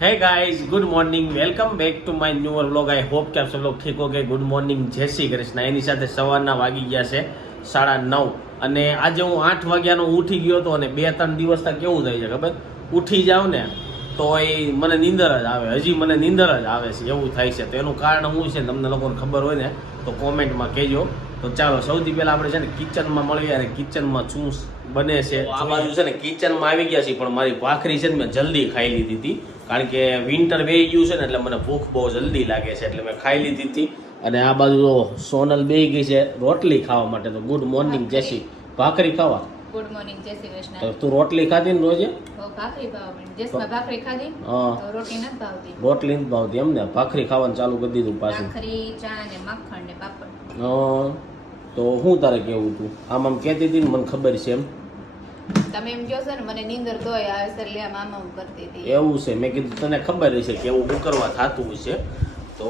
Hey guys, good morning, welcome back to my new vlog. I hope કે આપ सब लोग ठीक हो गए। ગુડ મોર્નિંગ, જય શ્રી કૃષ્ણ। એની સાથે સવારના વાગી ગયા છે 9:30 અને આજે હું 8 વાગ્યાનો ઉઠી ગયો હતો અને 2-3 દિવસ તક કેવું થાય છે ખબર, ઉઠી જાવ ને તો એ મને નીંદર જ આવે, હજી મને નીંદર જ આવે છે એવું થાય છે। તો એનું કારણ શું છે તમને લોકોને ખબર હોય ને તો કોમેન્ટમાં કહેજો। તો ચાલો સૌથી પહેલા આપણે છે ને કિચનમાં મળીએ અને કિચનમાં શું બને છે। આ બાજુ છે ને કિચનમાં આવી ગયા છે, પણ મારી ભાખરી છે ને મેં જલ્દી ખાઈ લીધી હતી કારણ કે વિન્ટર બેહી ગયું છે ને એટલે મને ભૂખ બહુ જલ્દી લાગે છે એટલે મેં ખાઈ લીધી હતી। અને આ બાજુ તો સોનલ બેહી ગઈ છે રોટલી ખાવા માટે। તો ગુડ મોર્નિંગ જેસી, ભાખરી ખાવા। ગુડ મોર્નિંગ, જય શ્રી કૃષ્ણ। તો તું રોટલી ખાધી ને રોજે? ભાખરી ભાવે, જેસમાં ભાખરી ખાધી તો રોટલી નથી ભાવતી। રોટલી નથી ભાવતી એમ ને, ભાખરી ખાવાનું ચાલુ કરી દીધું પાછું। ભાખરી, ચણા ને માખણ ને પાપડ। તો હું તારે કેવું તું આમ કહેતી હતી ને મને ખબર છે એમ તમે એમ કહો છો ને મને નીંદર તોય આવે છે એટલે આમ આમ કરતી હતી એવું છે। મેં કીધું તને ખબર હશે કે એવું શું કરવા થતું હશે, તો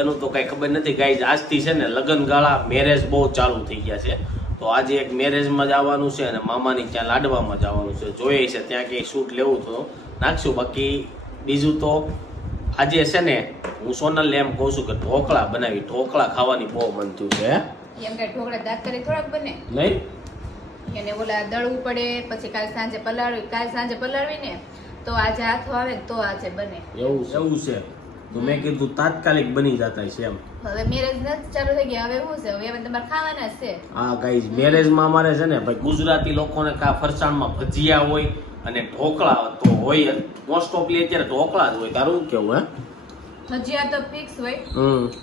એનું તો કઈ ખબર નથી। ગાઈઝ આજથી છે ને લગ્ન ગાળા મેરેજ બહુ ચાલુ થઈ ગયા છે। તો આજે એક મેરેજમાં જવાનું છે અને મામાની ત્યાં લાડવામાં જવાનું છે। જોઈએ છે ત્યાં ક્યાંય શૂટ લેવું તો નાખશું, બાકી બીજું તો આજે છે ને હું સોનલને એમ કહું છું કે ઢોકળા બનાવી, ઢોકળા ખાવાની બહુ મન થયું છે। એમ કે ઢોકળા દાંત કરી થોડાક બને નહીં એને ઓલા દળવું પડે, પછી કાલ સાંજે પલાળવી ને તો આજે હાથો આવે ને તો આજે બને એવું છે। તો મેં કીધું તાત્કાલિક બની જતા છે એમ। હવે મેરેજ નથી ચાલુ થઈ ગયા, હવે શું છે, હવે તમારે ખાવાના જ છે। હા ગાઈઝ, મેરેજમાં અમારે છે ને ભાઈ ગુજરાતી લોકોને ફરસાણમાં ભજીયા હોય અને ઢોકળા તો હોય, મોસ્ટ ઓફલી અત્યારે ઢોકળા જ હોય। તારું કેવું હે? ભજીયા તો ફિક્સ હોય,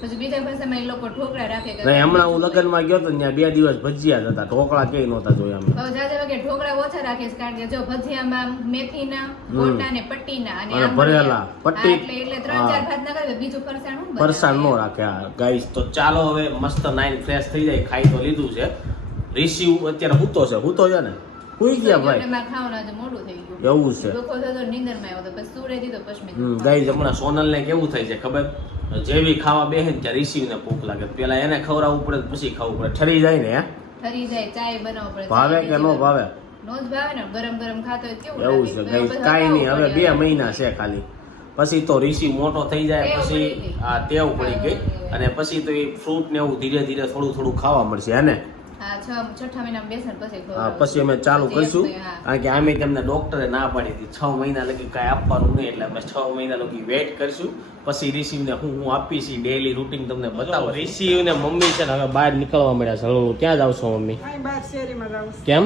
પછી બીજા ભાષામાં એ લોકો ઢોકળા રાખે કે નહીં, હમણાં હું લગ્નમાં ગયો તો ત્યાં 2 દિવસ ભજીયા જ હતા, ઢોકળા ક્યાંય નહોતા જોયા અમે। હવે જાજે વાગે ઢોકળા ઓછા રાખે છે કારણ કે જો ભજીયામાં મેથીના ગોટા ને પટ્ટીના અને અને ભરેલા પટ્ટી એટલે 3-4 ભાત ના કરે, બીજું ફરસાણ હું ફરસાણ નો રાખે। ગાઈઝ તો ચાલો હવે મસ્ત નાઈન ફ્રેશ થઈ જાય, ખાઈ તો લીધું છે। રિસીવ અત્યારે હૂતો છે ને, હુઈ ગયા ભાઈ, ખાવાનું આજે મોડું થઈ ગયું એવું છે। લોકો તો નીંદરમાં આવ્યો તો પછી સુરે દીધો પછી ગાઈઝ હમણાં સોનલને કેવું થાય છે ખબર, જેવી ખાવા બેહે ને ત્યાં રિસીવને ભૂખ લાગે, પેલા એને ખવડાવવું પડે પછી ખાવું પડે, ઠરી જાય ને હે, ઠરી જાય, ચાય બનાવવો પડે, ભાવે કે નો ભાવે? નો જ ભાવે ને, ગરમ ગરમ ખાતો હોય કેવું એવું છે ગાઈઝ। કાઈ નહીં, હવે 2 મહિના છે ખાલી, પછી તો રિસીવ મોટો થઈ જાય, પછી આ ટેવ પડી ગઈ અને પછી તો એ ફ્રૂટ ને એવું ધીરે ધીરે થોડું થોડું ખાવા મળશે હે ને। હા, 6 મહિના બેસન પછી અમે ચાલુ કરીશું કારણ કે આમે તમને ડોક્ટરે ના પાડી હતી 6 મહિના લગી કાંઈ આપવાનું નહીં, એટલે અમે 6 મહિના લગી વેઇટ કરીશું। પછી રિસીવને હું આપીશ ડેઈલી રૂટીન તમને બતાવો। રિસીવ ને મમ્મી છે ને હવે બહાર નીકળવા મળ્યા છે। હળવું ક્યાં જાવ છો મમ્મી? બહાર શેરીમાં જાઉં છું। કેમ?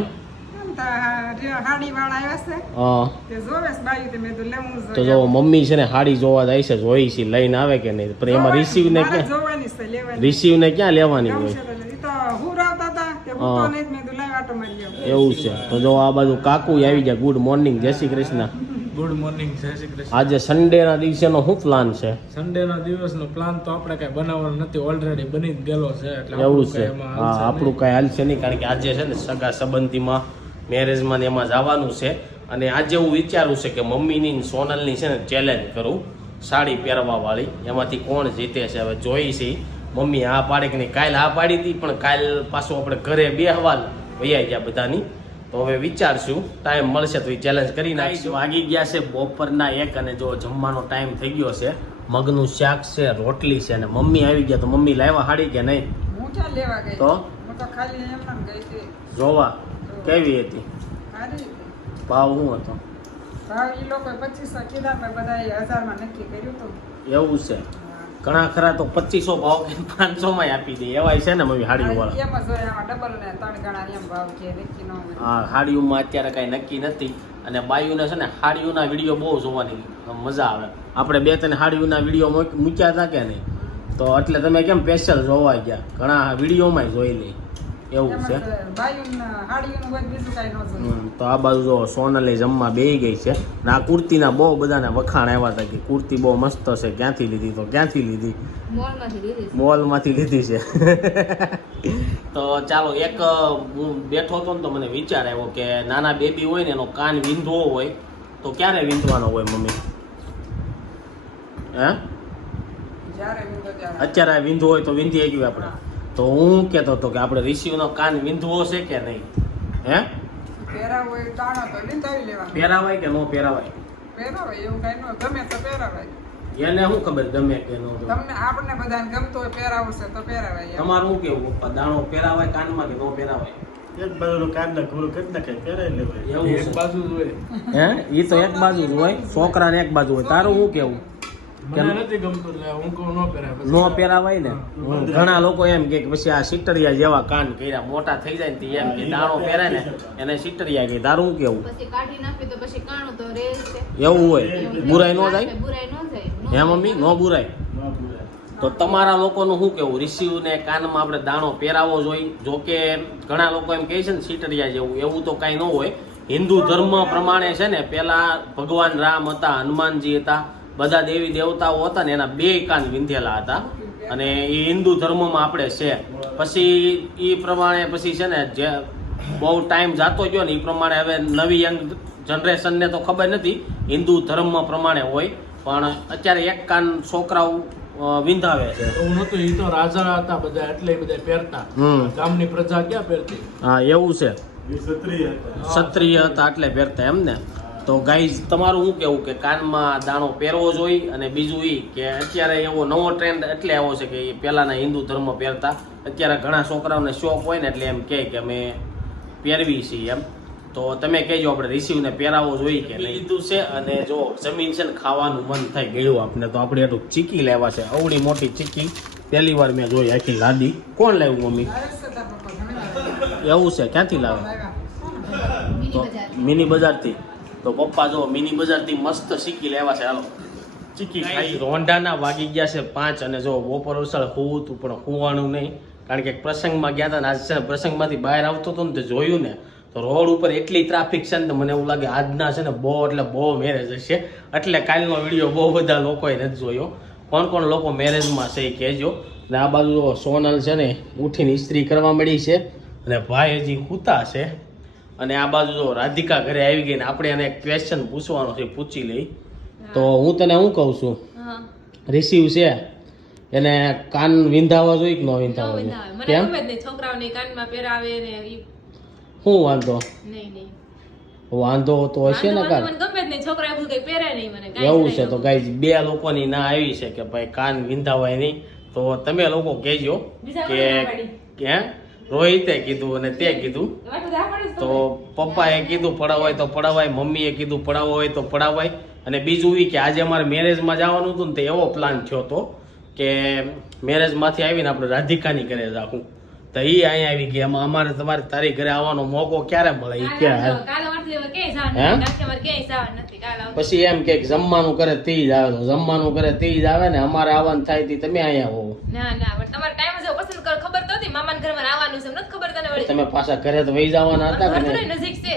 હાડી વાળા આવ્યા છે હા, તે જોવે છે બાયું તે મેં તો લેવું તો જો મમ્મી છે ને હાડી જોવા જાય છે, જોઈ છે લઈને આવે કે નહીં, પણ એમાં રિસીવ ને ક્યાં જોવાની છે લેવાની, રિસીવ ને ક્યાં લેવાની હોય? ઈ તો હું રાવતા હતા તે હું તો નહીં, મેં તો લાવ આટો મારી આવું। એવું છે। તો જો આ બાજુ કાકુ આવી ગયા। ગુડ મોર્નિંગ, જય શ્રી કૃષ્ણ। ગુડ મોર્નિંગ, જય શ્રી કૃષ્ણ। આજે સન્ડે ના દિવસેનો શું પ્લાન છે? સન્ડે ના દિવસનો પ્લાન તો આપણે કઈ બનાવવાનો નથી, ઓલરેડી બની જ ગયેલો છે, એટલે એવું છે। હા, આપણું કઈ હાલશે નહીં કારણ કે આજે છે ને સગા સંબંધીમાં મેરેજમાં ને એમાં જવાનું છે। અને આજે હું વિચારું છે કે મમ્મીની સોનલની છે ને ચેલેન્જ કરું, સાડી પહેરવા વાળી, એમાંથી કોણ જીતે છે હવે જોઈ છે। મમ્મી હા પાડે કે નહીં, કાલ હા પાડી હતી પણ કાલ પાછું આપણે ઘરે 2 હવાલ વૈયા ગયા બધાની, તો હવે વિચારશું ટાઈમ મળશે તો એ ચેલેન્જ કરી નાખીશું। વાગી ગયા છે બપોરના 1 અને જો જમવાનો ટાઈમ થઈ ગયો છે। મગનું શાક છે, રોટલી છે અને મમ્મી આવી ગયા। તો મમ્મી લાવ્યા હાડી કે નહીં? હું ક્યાં લેવા ગઈ, તો હું તો ખાલી એમ નામ ગઈ હતી જોવા। કેવી હતી? સારી ભાવ શું હતો? ભાવ ઈ લોકો 2500 કીધા પણ બધા 1000 માં નક્કી કર્યું હતું। એવું છે? ઘણા ખરા તો 2500 ભાવ કે 500 માં આપી દે એવાય છે ને મમ્મી હાડી વાળા? એમ જ હોય, આમાં ડબલ ને 3 ગણા એમ ભાવ કે નક્કી ન હોય। હા, હાડીઓમાં અત્યારે કઈ નક્કી નથી અને બાયુને છે ને હાડીઓના વિડીયો બહુ જોવાની મજા આવે। આપણે 2-3 હાડીઓના વિડીયો મૂક્યા હતા કે નહીં, તો એટલે તમે કેમ સ્પેશિયલ જોવા ગયા? ઘણા વિડીયોમાં જોઈ લે એવું છે। તો આ બાજુ જો સોનલે જમવા બેહી ગઈ છે ને આ કુર્તીના બહુ બધાને વખાણ આવ્યા હતા કે કુર્તી બહુ મસ્ત છે, ક્યાંથી લીધી? તો ક્યાંથી લીધી? મોલમાંથી લીધી છે। તો ચાલો, એક હું બેઠો હતો ને તો મને વિચાર આવ્યો કે નાના બેબી હોય ને એનો કાન વીંધવો હોય તો ક્યારે વીંધવાનો હોય મમ્મી? હે, અત્યારે વીંધવો હોય તો વીંધી ગયું આપણે? તો હું કહેતો હતો કે આપણે રિસીવનો કાન વીંધવો છે કે નહીં? હે, પહેરાવાય કે ન પહેરાવાય? પહેરાવાય એવું કાંઈ ન હોય. ગમે તો પહેરાવાય. એને શું ખબર ગમે કે ન ગમે? તમને આપણને બધાને ગમતો હોય પહેરાવું છે તો પહેરાવાય એમ. તમારું શું કેવું પપ્પા? દાણો પહેરાવાય કાનમાં કે ન પહેરાવાય? એક બાજુનું કાનના ઘૂરું કરી નાખાય, પહેરાઈ લેવાય. એવું એક છે. બાજુ જ હોય. હે ઈ તો એક બાજુ જ હોય, છોકરાને એક બાજુ હોય. તારું શું કેવું? મને નથી ગમતું એટલે હું કહું ન પહેરાય. પછી નો પહેરાવાય ને? ઘણા લોકો એમ કે પછી આ સિટરિયા જેવા કાન કર્યા મોટા થઈ જાય ને તે એમ કે દાણો પહેરે ને એને સિટરિયા કે. તારું શું કેવું? પછી કાઢી નાખી તો પછી કાણું તો રહે જ છે. એવું હોય? બુરાઈ ન જાય? બુરાઈ ન જાય. હે મમ્મી? નો બુરાય? તો તમારા લોકોનું શું કેવું? રિસીવને કાનમાં આપણે દાણો પહેરાવો જોઈએ? જો કે ઘણા લોકો એમ કહે છે ને સિટરિયા જેવું, એવું તો કાંઈ ન હોય. હિન્દુ ધર્મ પ્રમાણે છે ને પેલા ભગવાન રામ હતા, હનુમાનજી હતા, બધા દેવી દેવતાઓ હતા ને એના 2 કાન વિંધેલા હતા અને એ હિન્દુ ધર્મમાં આપણે છે. પછી એ પ્રમાણે પછી છે ને જે બહુ ટાઈમ જાતો ગયો ને એ પ્રમાણે હવે નવી યંગ જનરેશનને તો ખબર નથી, હિન્દુ ધર્મ પ્રમાણે હોય, પણ અત્યારે 1 કાન છોકરાઓ વિંધાવે છે. એવું નતું, ઈ તો રાજા હતા બધા એટલે ઈ બધા પહેરતા. ગામની પ્રજા ક્યાં પહેરતી? હા એવું છે, એ ક્ષત્રિય હતા. ક્ષત્રિય હતા એટલે પહેરતા એમ ને. તો ગાઈઝ તમારું શું કેવું કે કાનમાં દાણો પહેરવો જોઈએ? અને બીજું એ કે અત્યારે એવો નવો ટ્રેન્ડ એટલે આવ્યો છે કે પહેલાના હિન્દુ ધર્મ પહેરતા, અત્યારે ઘણા છોકરાઓને શોખ હોય ને એટલે એમ કહે કે અમે પહેરવી છીએ એમ. તો તમે કહેજો આપણે રિસીવને પહેરાવો જોઈએ કે નહીં. લીધું છે અને જો જમીન છે ને ખાવાનું મન થાય ગળ્યું આપણે, તો આપણે એટલું ચીકી લેવા છે. અવડી મોટી ચીકી પહેલી વાર મેં જોઈ આખી લાદી. કોણ લાવ્યું મમ્મી? લાવે છે તાર પપ્પા ઘણી વાર એવું છે? ક્યાંથી લાવે? લાવ્યા. તો મિની બજારથી. તો પપ્પા જો મિની બજારથી મસ્ત ચીકી લેવા છે. હાલો ચીકી ખાઈ. રોંઢાના વાગી ગયા છે 5 અને જો બપોર ઉછળ હોવું હતું પણ હોવાનું નહીં, કારણ કે પ્રસંગમાં ગયા હતા ને આજ છે ને પ્રસંગમાંથી બહાર આવતો હતો ને તે જોયું ને તો રોડ ઉપર એટલી ટ્રાફિક છે ને મને એવું લાગે આજના છે ને બહુ એટલે બહુ મેરેજ હશે. એટલે કાલનો વિડીયો બહુ બધા લોકોએ નથી જોયો. કોણ કોણ લોકો મેરેજમાં છે એ કહેજો. ને આ બાજુ સોનલ છે ને ઉઠીને ઇસ્ત્રી કરવા મળી છે અને ભાઈ હજી સૂતા છે. અને આ બાજુ જો રાધિકા ઘરે આવી ગઈ ને આપણે એને એક ક્વેશ્ચન પૂછવાનો છે, પૂછી લઈ. તો હું તને શું કહું છું, રિસીવ છે એને કાન વિંધાવા જોઈએ કે ન વિંધાવા જોઈએ? કેમ? છોકરાઓને કાનમાં પહેરાવે ને શું વાંધો? નહીં વાંધો તો હશે ને કાન? મને ગમે જ નહીં, છોકરા એવું કઈ પહેરે નહીં મને. એવું છે તો ગાઈઝ 2 લોકોની ના આવી છે કે ભાઈ કાન વિંધાવાય નહીં. તો તમે લોકો કહેજો કે રોહિતે કીધું અને તે કીધું. તો પપ્પાએ કીધું પડાવાય તો પડાવાય, મમ્મીએ કીધું પડાવવો હોય તો પડાવાય. અને બીજું એ કે આજે અમારે મેરેજમાં જવાનું હતું ને તો એવો પ્લાન થયો હતો કે મેરેજમાંથી આવીને આપણે રાધિકાની ઘરે જાઉં. તો એ અહીંયા આવી ગઈ. એમાં અમારે તારી ઘરે આવવાનો મોકો ક્યારે મળે? એ ક્યાં? પછી એમ કે જમવાનું કરે તે જ આવે, તો જમવાનું કરે તે જ આવે ને અમારે આવવાનું થાય તે તમે અહીંયા આવો. તમારે ટાઈમ જો પસંદ કર, ખબર તો હતી મામાના ઘરમાં આવવાનું છે, નથી ખબર તને? વળી તમે પાછા ઘરે તો વહી જવાના હતા કે નહીં? નજીક છે,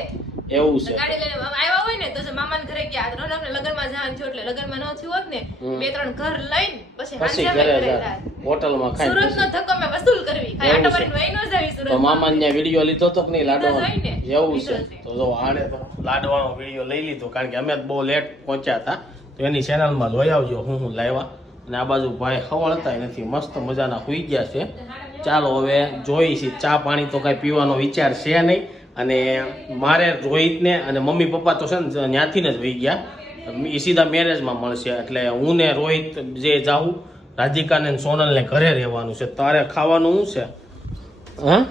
એવું છે. ગાડી લઈને આવ્યા હોય ને તો જો મામાના ઘરે ગયા રોનકને લગનમાં જવાનું થયું એટલે લગનમાં ન થયું હોત ને 2-3 ઘર લઈને પછી પછી હાંજે ઘરે ઘરે જા હોટલમાં ખાઈ. સુરતનો ધક્કો મેં વસૂલ કરવી, કાંઈ આટો મારીને વહી ન જાવી સુરત. તો મામાને વિડીયો લીધો તો કે નહીં લાડવાનો? જોઈ ને. એવું છે. તો જો આને તો લાડવાનો વિડીયો લઈ લીધો, કારણ કે અમે બહુ લેટ પહોંચ્યા હતા. તો એની ચેનલમાં જોઈ આવજો હું લાવ્યા. અને આ બાજુ ભાઈ ખવડતા નથી, મસ્ત મજાના સુઈ ગયા છે. ચાલો હવે જોઈ છે. ચા પાણી તો કાંઈ પીવાનો વિચાર છે નહીં. અને મારે રોહિતને અને મમ્મી પપ્પા તો છે ને ત્યાંથી જ વહી ગયા, એ સીધા મેરેજમાં મળશે. એટલે હું ને રોહિત જે જાઉં, રાધિકાને ને સોનલને ઘરે રહેવાનું છે. તારે ખાવાનું શું છે? હા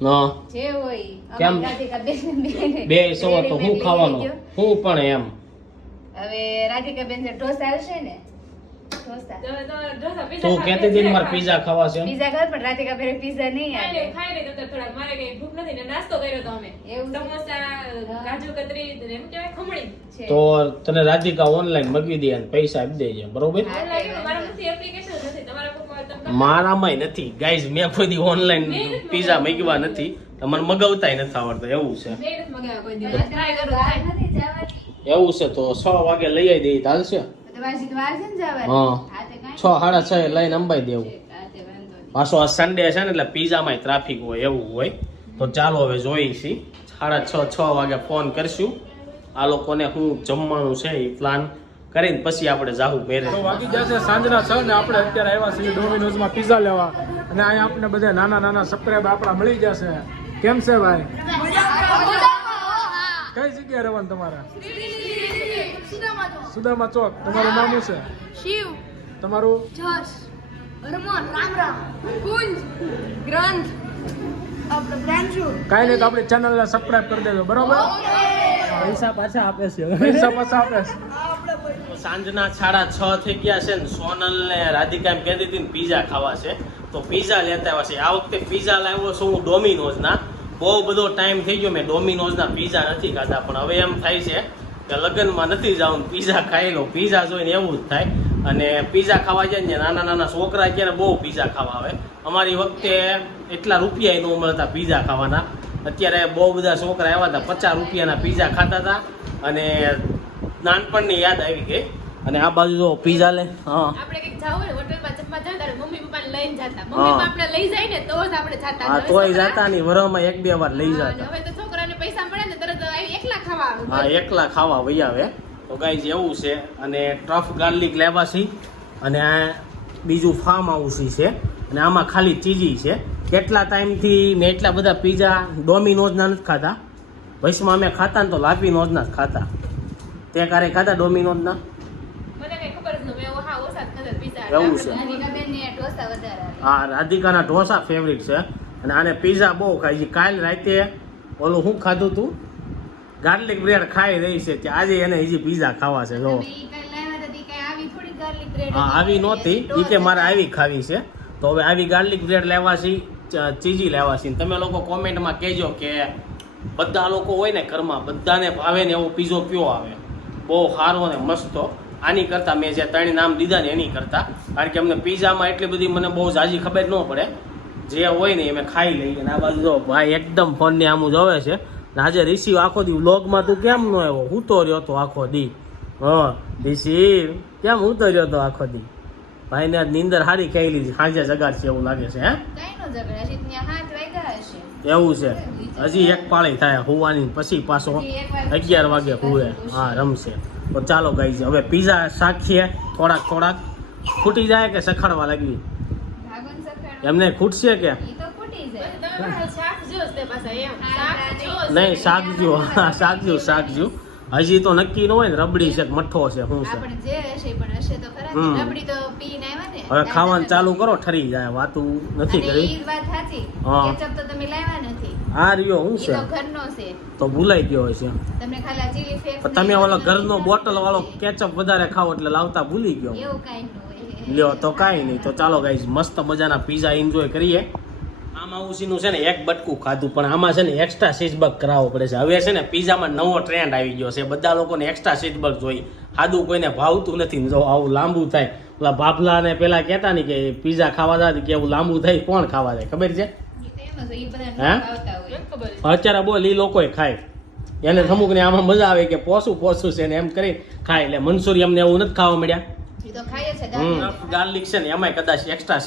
ના જે હોય કેમ? અમે રાધિકા બેન બે સવાર તો હું ખાવાનું હું પણ એમ. હવે રાધિકા બેન જે ઢોસા આવશે ને, ઢોસા તું કહેતી હતી ને મારે પીઝા ખાવા છે. પીઝા ખાવ પણ રાધિકા બેન પીઝા નહીં આવે. ખાઈ લે તો થોડા, મારે કઈ ભૂખ નથી ને નાસ્તો કર્યો તો અમે એવું છે? સમોસા, કાજુ કતરી, એમ કહેવાય ખમણી છે. તો તને રાધિકા ઓનલાઈન મગવી દે અને પૈસા આપી દેજે, બરોબર? મારા નથી એપ્લિકેશન નથી, તમારા પપ્પા તમે મારામાંય નથી ગાઈઝ. મેં કોઈ દી ઓનલાઈન પીઝા મગવા નથી, મને મગાવતાય નથી આવડતા. એવું છે, મેં નથી મગાવ્યા કોઈ દિવસ, ટ્રાય કરું વાર થાય. નથી જવાની. એવું છે. તો 6 વાગે લઈ આવી દઈ ચાલશે? તમારી સીધી વાર છે ને જવાની? હા. હા તે કાંઈ 6-6:30 લઈને અંબાઈ દેવું. હા તે વાંધો નહીં. પાછો આ સન્ડે છે ને એટલે પીઝામાં ટ્રાફિક હોય એવું હોય. તો ચાલો હવે જોઈ છીએ. 6:30 વાગે ફોન કરશું આ લોકોને. હું જમવાનું છે એ પ્લાન કરીને પછી આપણે જાહું મેરેજ. તો વાગી જશે સાંજના 6 ને આપણે અત્યારે આવ્યા છીએ ડોમિનોઝમાં પિઝા લેવા. અને અહીંયા આપણે બધા નાના નાના સબસ્ક્રાઇબ આપણા મળી જશે. કેમ છે ભાઈ? કઈ જગ્યાએ રહેવાનું તમારે? સુદામા ચોક. તમારું નામ શું છે? શિવ, તમારું? જશ, હરમન, રામ રામ, કુંજ, ગ્રંથ, આપણે પ્રાંશુ. કાંઈ નહીં તો આપણી ચેનલને સબસ્ક્રાઇબ કરી દેજો, બરોબર? પૈસા પાછા આપે છે. તો સાંજના 6:30 થઈ ગયા છે ને સોનલ ને રાધિકા એમ કહેતી હતી ને પીઝા ખાવા છે તો પીઝા લેતા આવ્યા છે. આ વખતે પીઝા લાવ્યો છું હું ડોમિનોઝના. બહુ બધો ટાઈમ થઈ ગયો મેં ડોમિનોઝના પીઝા નથી ખાધા, પણ હવે એમ થાય છે કે લગ્નમાં નથી જવું, પીઝા ખાઈ લો. પીઝા જોઈને એવું જ થાય. અને પીઝા ખાવા જાય ને નાના નાના છોકરા ક્યારે બહુ પીઝા ખાવા આવે. અમારી વખતે એટલા રૂપિયા ન મળતા પીઝા ખાવાના. અત્યારે બહુ બધા છોકરા આવ્યા હતા, 50 રૂપિયાના પીઝા ખાતા હતા અને નાનપણની યાદ આવી ગઈ. અને આ બાજુ જો પીઝા લે. હા, આપણે કંઈક જાવ ને હોટલમાં જમવા જતા ત્યારે મમ્મી પપ્પાને લઈને જતા. મમ્મી પપ્પા આપણે લઈ જાય ને તો જ આપણે જતા. હા, તોય જાતા નહીં, વરમાં 1-2 વાર લઈ હા, જતા. હવે તો છોકરાને પૈસા મળે ને તરત એકલા ખાવા આવે. હા, એકલા ખાવા વહી આવે. તો ગાઈઝ એવું છે. અને ટ્રફ ગાર્લિક લેવા છે અને આ બીજું ફાર્મ હાઉસ છે અને આમાં ખાલી ચીજી છે. કેટલા ટાઈમથી મેં એટલા બધા પીઝા ડોમિનોઝના નથી ખાતા. વૈશમાં અમે ખાતા ને તો લાપીનોઝના જ ખાતા. તે ક્યારે ખાતા ડોમિનોઝના? મને કઈ ખબર જ ન હોય. હા, ઓછા જ ખાતા પીઝા. એવું છે. રાધિકાબેનને ઢોસા વધારે આવે. હા, રાધિકાના ઢોસા ફેવરિટ છે અને આને પીઝા બહુ ખાય છે. કાલ રાતે ઓલું શું ખાધું તું? ગાર્લિક બ્રેડ ખાઈ રહી છે કે આજે એને હજી પીઝા ખાવા છે. જો તમે ઈ કાંઈ લાવ્યા હતા તી કાંઈ આવી થોડી garlic bread હા, હતી. આવી નહોતી એ કે મારે આવી ખાવી છે. તો હવે આવી ગાર્લિક બ્રેડ લેવા છે, ચીજી લેવા છે. તમે લોકો કોમેન્ટમાં કહેજો કે બધા લોકો હોય ને ઘરમાં બધાને ભાવે ને એવો પીઝો કયો આવે બહુ સારો ને મસ્ત. આની કરતાં મેં જે 3 નામ દીધા ને એની કરતાં, કારણ કે અમને પીઝામાં એટલી બધી મને બહુ ઝાઝી ખબર ન પડે. જે હોય ને એ અમે ખાઈ લઈએ. અને આ બાજુ જો ભાઈ એકદમ ફોનની આમું જોવે છે. આજે રિસીવ આખો દી વ્લોગમાં તું કેમ ન આવ્યો? હું તો રહ્યો તો આખો દી. હા રિસીવ કેમ હું તો રહ્યો તો આખો દી? ભાઈને આજ નીંદર સારી ખાઈ લીધી, સાંજે જગાડશે એવું લાગે છે. હે, કાંઈ નો ઝઘડા છે ત્યાં 7 વાગ્યા હશે. એવું છે. હજી એક પાળી થાય હુવાની, પછી પાછો 11 વાગે હુએ. હા, રમશે. તો ચાલો ગાઈઝ હવે પીઝા શાખીએ. થોડાક ખૂટી જાય કે સખાડવા લાગવી? ભાગન સખાડો. એમને ખૂટશે કે ઈ તો ફૂટી જાય. તમે પાછા શાક જો તે પાછા એમ. હા, શાક જો નહીં? શાકજુ હજી તો નક્કી ન હોય ને રબડી છે કે મઠ્ઠો છે શું છે. આપણે જે હશે પણ હશે તો ખરા જ. હમ. રબડી તો પીને આવ્યા ને. હવે ખાવાનું ચાલુ કરો, ઠરી જાય. વાતું નથી અને કરી. ઈ વાત સાચી. હા. કેચઅપ તો તમે લાવ્યા નથી. આ રહ્યો શું ઈ છે? તો ઘરનો છે. તો ભૂલાઈ ગયો હશે. તમને ખાલી ચીલી ફ્લેક્સ પણ તમે ઓલો ઘરનો બોટલ વાળો કેચઅપ વધારે ખાઓ એટલે લાવતા ભૂલી ગયો. એવું કાંઈ ન હોય. લ્યો તો કાંઈ નહીં. તો ચાલો ગાઈઝ મસ્ત મજાના પીઝા એન્જોય કરીએ. આમાં ઉસીનું છે ને એક બટકું ખાધું, પણ આમાં છે ને એક્સ્ટ્રા સીઝબર્ગ કરાવવો પડે છે. હવે છે ને પીઝામાં નવો ટ્રેન્ડ આવી ગયો છે. બધા લોકોને એક્સ્ટ્રા સીઝબર્ગ જોઈએ. સાદું કોઈને ભાવતું નથી. જો આવું લાંબુ થાય. ઓલા ભાભલા ને પેલા કહેતા ને કે પીઝા ખાવા જાય કે એવું લાંબુ થાય કોણ ખાવા જાય ખબર છે? ઈ તો એમ જ હોય. ઈ બધા હે? ખાવતા હોય. ખબર છે. અત્યારે બોલ ઈ લોકોય ખાય. એને અમુક ને આમાં મજા આવે કે પોસું છે ને એમ કરી ખાય. એટલે મંચુરિયન અમને એવું નથી ખાવા મળ્યા. ઈ તો ખાય છે ગાર્લિક. ગાર્લિક છે ને એમાંય કદાચ એક્સ્ટ્રા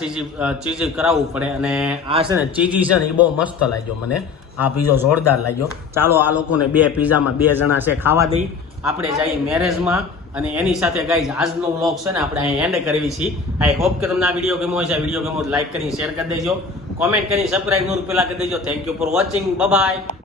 ચીઝી કરાવવું પડે. અને આ છે ને ચીઝી છે ને એ બહુ મસ્ત લાગ્યો મને. આ પીઝો જોરદાર લાગ્યો. ચાલો આ લોકોને 2 પીઝામાં 2 જણા છે ખાવા દઈ. આપણે જઈએ મેરેજમાં. અને એની સાથે ગાઈઝ આજનો વ્લોગ છે ને આપણે અહીં એન્ડ કરવી છીએ. આઈ હોપ કે તમને આ વિડીયો ગમ્યો હશે. આ વિડીયો ગમ્યો તો લાઈક કરીને શેર કરી દેજો, કોમેન્ટ કરીને સબસ્ક્રાઈબ નું પેલા કરી દેજો. Thank you for watching. By.